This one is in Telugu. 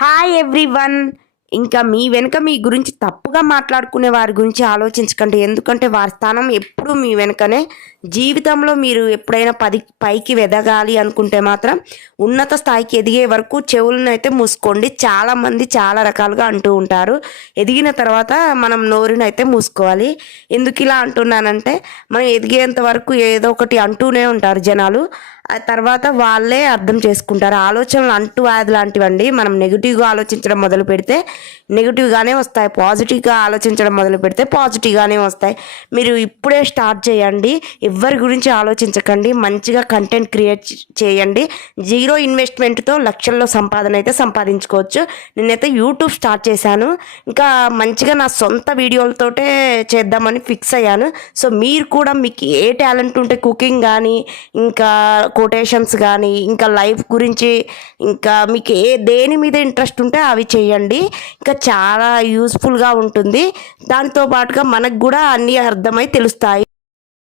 Hi everyone. ఇంకా మీ వెనుక మీ గురించి తప్పుగా మాట్లాడుకునే వారి గురించి ఆలోచించకండి. ఎందుకంటే వారి స్థానం ఎప్పుడూ మీ వెనుకనే. జీవితంలో మీరు ఎప్పుడైనా పైకి ఎదగాలి అనుకుంటే మాత్రం ఉన్నత స్థాయికి ఎదిగే వరకు చెవులను అయితే మూసుకోండి. చాలామంది చాలా రకాలుగా అంటూ ఉంటారు. ఎదిగిన తర్వాత మనం నోరుని అయితే మూసుకోవాలి. ఎందుకు ఇలా అంటున్నానంటే మనం ఎదిగేంత వరకు ఏదో ఒకటి అంటూనే ఉంటారు జనాలు. ఆ తర్వాత వాళ్ళే అర్థం చేసుకుంటారు. ఆలోచనలు అంటువ్యాధి లాంటివండి. మనం నెగిటివ్గా ఆలోచించడం మొదలు పెడితే నెగిటివ్గానే వస్తాయి, పాజిటివ్గా ఆలోచించడం మొదలు పెడితే పాజిటివ్గానే వస్తాయి. మీరు ఇప్పుడే స్టార్ట్ చేయండి. ఎవరి గురించి ఆలోచించకండి. మంచిగా కంటెంట్ క్రియేట్ చేయండి. జీరో ఇన్వెస్ట్మెంట్తో లక్షల్లో సంపాదన అయితే సంపాదించుకోవచ్చు. నేనైతే యూట్యూబ్ స్టార్ట్ చేశాను. ఇంకా మంచిగా నా సొంత వీడియోలతోటే చేద్దామని ఫిక్స్ అయ్యాను. సో మీరు కూడా మీకు ఏ టాలెంట్ ఉంటే కుకింగ్ కానీ, ఇంకా కొటేషన్స్ కానీ, ఇంకా లైఫ్ గురించి, ఇంకా మీకు దేని మీద ఇంట్రెస్ట్ ఉంటే అవి చేయండి. ఇంకా చాలా యూస్ఫుల్గా ఉంటుంది. దాంతో పాటుగా మనకు కూడా అన్నీ అర్థమై తెలుస్తాయి.